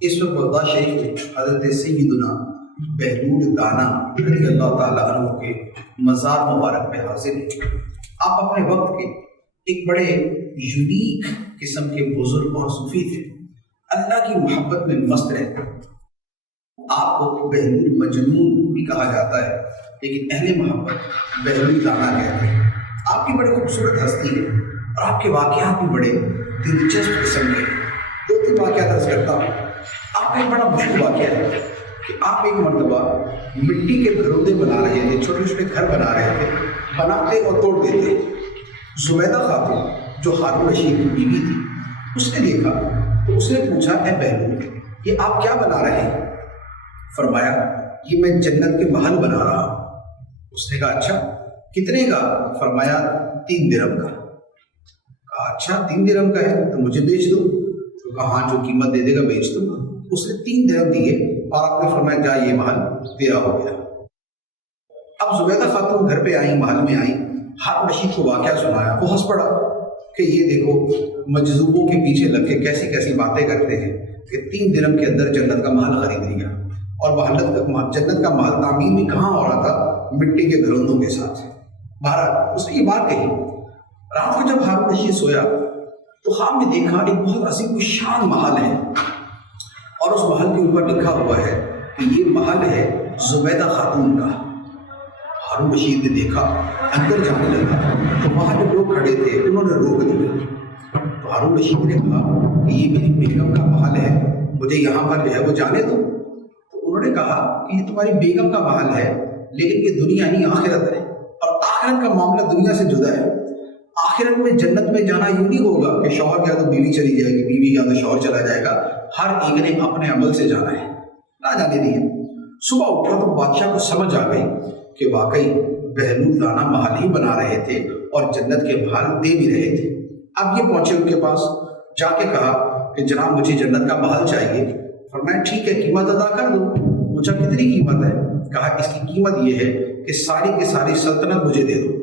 اس وقت بغداد شریف میں حضرت سیدنا بہلول دانا رضی اللہ تعالیٰ عنہ کے مزار مبارک پہ حاضر ہیں۔ آپ اپنے وقت کے ایک بڑے یونیک قسم کے بزرگ اور صوفی تھے، اللہ کی محبت میں مست رہتے۔ آپ کو بہلول مجنون بھی کہا جاتا ہے، لیکن اہل محبت بہلول دانا کہتے ہیں۔ آپ کی بڑی خوبصورت ہستی ہے اور آپ کے واقعات بھی بڑے دلچسپ قسم کے۔ دو تین واقعات عرض کرتا ہوں۔ آپ کا ایک بڑا مشہور واقعہ ہے کہ آپ ایک مرتبہ مٹی کے گھروندے بنا رہے تھے، چھوٹے چھوٹے گھر بنا رہے تھے، بناتے اور توڑ دیتے۔ زبیدہ خاتون جو ہارون رشید کی بیوی تھی، اس نے دیکھا تو اس نے پوچھا، اے بہلول، یہ آپ کیا بنا رہے ہیں؟ فرمایا، یہ میں جنت کے محل بنا رہا ہوں۔ اس نے کہا، اچھا کتنے کا؟ فرمایا 3 درہم کا۔ کہا، اچھا 3 درہم کا ہے تو مجھے بیچ دو۔ تو کہا، ہاں جو قیمت دے دے گا بیچ دوں گا۔ اس نے 3 درہم دیے اور آپ نے فرمایا، جا یہ محل تیرا ہو گیا۔ اب زبیدہ خاتون گھر پہ آئیں، محل میں آئیں، ہارون رشید کو واقعہ سنایا۔ وہ ہنس پڑا کہ یہ دیکھو مجذوبوں کے پیچھے لگ کے کیسی کیسی باتیں کرتے ہیں کہ 3 درہم کے اندر جنت کا محل خرید لیا، اور جنت کا محل تعمیر بھی کہاں ہو رہا تھا؟ مٹی کے گھروندوں کے ساتھ۔ بہرحال اس نے یہ بات کہی۔ رات کو جب ہارون رشید سویا تو خواب میں دیکھا ایک بہت عظیم الشان محل ہے، اور اس محل کے اوپر لکھا ہوا ہے کہ یہ محل ہے زبیدہ خاتون کا۔ ہارون رشید نے دیکھا، اندر جانے لگا تو وہاں جو لوگ کھڑے تھے انہوں نے روک دیا۔ تو ہارون رشید نے کہا کہ یہ میری بیگم کا محل ہے، مجھے یہاں پر جو ہے وہ جانے دو۔ تو انہوں نے کہا کہ یہ تمہاری بیگم کا محل ہے، لیکن یہ دنیا ہی آخرت ہے، اور آخرت کا معاملہ دنیا سے جدا ہے۔ آخرت میں جنت میں جانا یوں نہیں ہوگا کہ شوہر یا تو بیوی چلی جائے گی، بیوی یا تو شوہر چلا جائے گا، ہر ایک نے اپنے عمل سے جانا ہے، نہ جانے دیے۔ صبح اٹھا تو بادشاہ کو سمجھ آ گئی کہ واقعی بہلول دانا محل ہی بنا رہے تھے اور جنت کے محل دے بھی رہے تھے۔ اب یہ پہنچے ان کے پاس، جا کے کہا کہ جناب مجھے جنت کا محل چاہیے۔ فرمایا، ٹھیک ہے قیمت ادا کر دو۔ پوچھا کتنی قیمت ہے؟ کہا اس کی قیمت یہ ہے کہ ساری کی ساری سلطنت مجھے دے دو۔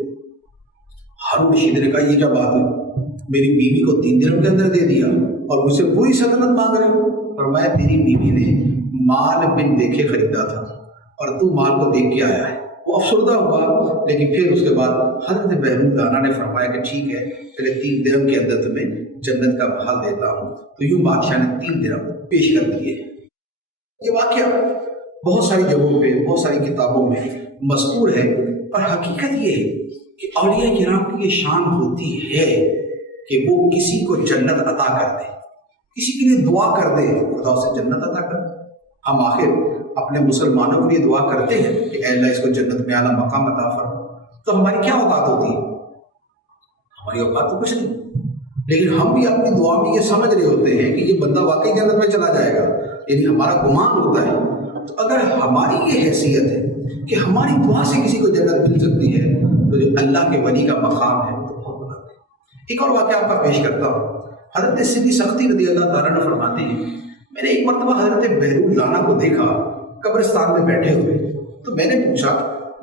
ہارون رشید نے کہا، یہ کیا بات ہوئی؟ میری بیوی کو 3 درہم کے اندر دے دیا اور مجھ سے پوری سلطنت مانگ رہے ہو؟ فرمایا، تیری بیوی نے مال بن دیکھے خریدا تھا اور تو مال کو دیکھ کے آیا ہے۔ وہ افسردہ ہوا، لیکن پھر اس کے بعد حضرت بہلول دانا نے فرمایا کہ ٹھیک ہے، پہلے 3 درہم کے اندر تمہیں جنت کا محل دیتا ہوں۔ تو یوں بادشاہ نے 3 درہم پیش کر دیے۔ یہ واقعہ بہت ساری جگہوں پہ، بہت ساری کتابوں میں مذکور ہے، اور حقیقت یہ ہے کہ اولیاء کرام کی یہ شان ہوتی ہے کہ وہ کسی کو جنت عطا کر دے، کسی کے لیے دعا کر دے، خدا اسے جنت عطا کر دے۔ ہم آخر اپنے مسلمانوں کے لیے دعا کرتے ہیں کہ اے اللہ اس کو جنت میں اعلیٰ مقام عطا فرما، تو ہماری کیا اوقات ہوتی ہے؟ ہماری اوقات تو کچھ نہیں، لیکن ہم بھی اپنی دعا میں یہ سمجھ رہے ہوتے ہیں کہ یہ بندہ واقعی جنت میں چلا جائے گا، یعنی ہمارا گمان ہوتا ہے۔ تو اگر ہماری یہ حیثیت ہے کہ ہماری دعا سے کسی کو جنت مل سکتی ہے، تو جو اللہ کے ولی کا مقام ہے تو بہت بلند ہے۔ ایک اور واقعہ آپ کا پیش کرتا ہوں۔ حضرت سدی سختی رضی اللہ تعالیٰ عنہ فرماتے ہیں، میں نے ایک مرتبہ حضرت بہلول دانا کو دیکھا قبرستان میں بیٹھے ہوئے، تو میں نے پوچھا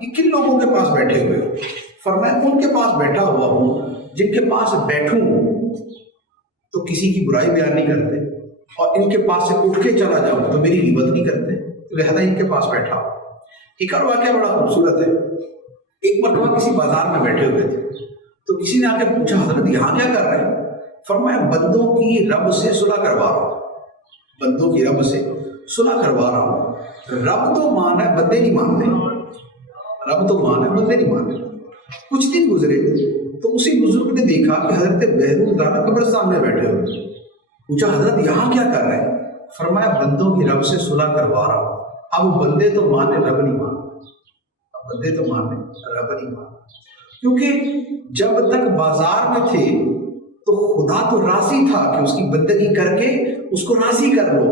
یہ کن لوگوں کے پاس بیٹھے ہوئے ہو؟ فرمایا، ان کے پاس بیٹھا ہوا ہوں جن کے پاس بیٹھوں تو کسی کی برائی بیان نہیں کرتے، اور ان کے پاس سے اٹھ کے چلا جاؤں تو میری غیبت نہیں کرتے، تو لہذا ان کے پاس بیٹھا ہوں۔ ایک اور واقعہ بڑا خوبصورت ہے۔ ایک مرتبہ کسی بازار میں بیٹھے ہوئے تھے تو کسی نے آ کے پوچھا، حضرت یہاں کیا کر رہے ہیں؟ فرمایا، بندوں کی رب سے صلح کروا رہا ہوں، بندوں کی رب سے صلح کروا رہا ہوں۔ رب تو مان ہے، بندے نہیں مانتے، رب تو مان ہے، بندے نہیں مانتے۔ کچھ دن گزرے تو اسی بزرگ نے دیکھا کہ حضرت بہلول دانا قبرستان میں بیٹھے ہوئے۔ پوچھا، حضرت یہاں کیا کر رہے ہیں؟ فرمایا، بندوں کی رب سے صلح کروا رہا ہوں۔ اب بندے تو مانے، رب نہیں مانتے، اب بندے تو مانے، رب نہیں مانتے، کیونکہ جب تک بازار میں تھے تو خدا تو راضی تھا کہ اس کی بندگی کر کے اس کو راضی کر لو،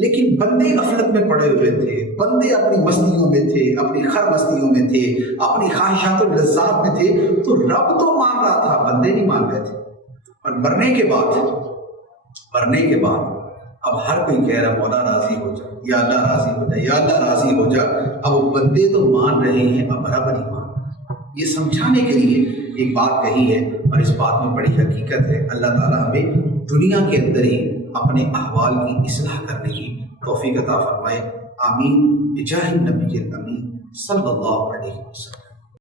لیکن بندے غفلت میں پڑے ہوئے تھے، بندے اپنی مستی میں تھے، اپنی خر مستیوں میں تھے، اپنی خواہشات و لذات میں تھے، تو رب تو مان رہا تھا، بندے نہیں مان رہے تھے۔ اور مرنے کے بعد اب ہر کوئی کہہ رہا مولا راضی ہو جا، یا اللہ راضی ہو جا، یا اللہ راضی ہو جا۔ اب بندے تو مان رہے ہیں، اب رب نہیں مان رہا۔ یہ سمجھانے کے لیے ایک بات کہی ہے، اور اس بات میں بڑی حقیقت ہے۔ اللہ تعالیٰ ہمیں دنیا کے اندر ہی اپنے احوال کی اصلاح کرنے کی توفیق عطا فرمائے. آمین بجاہ النبی الامین صلی اللہ علیہ وسلم.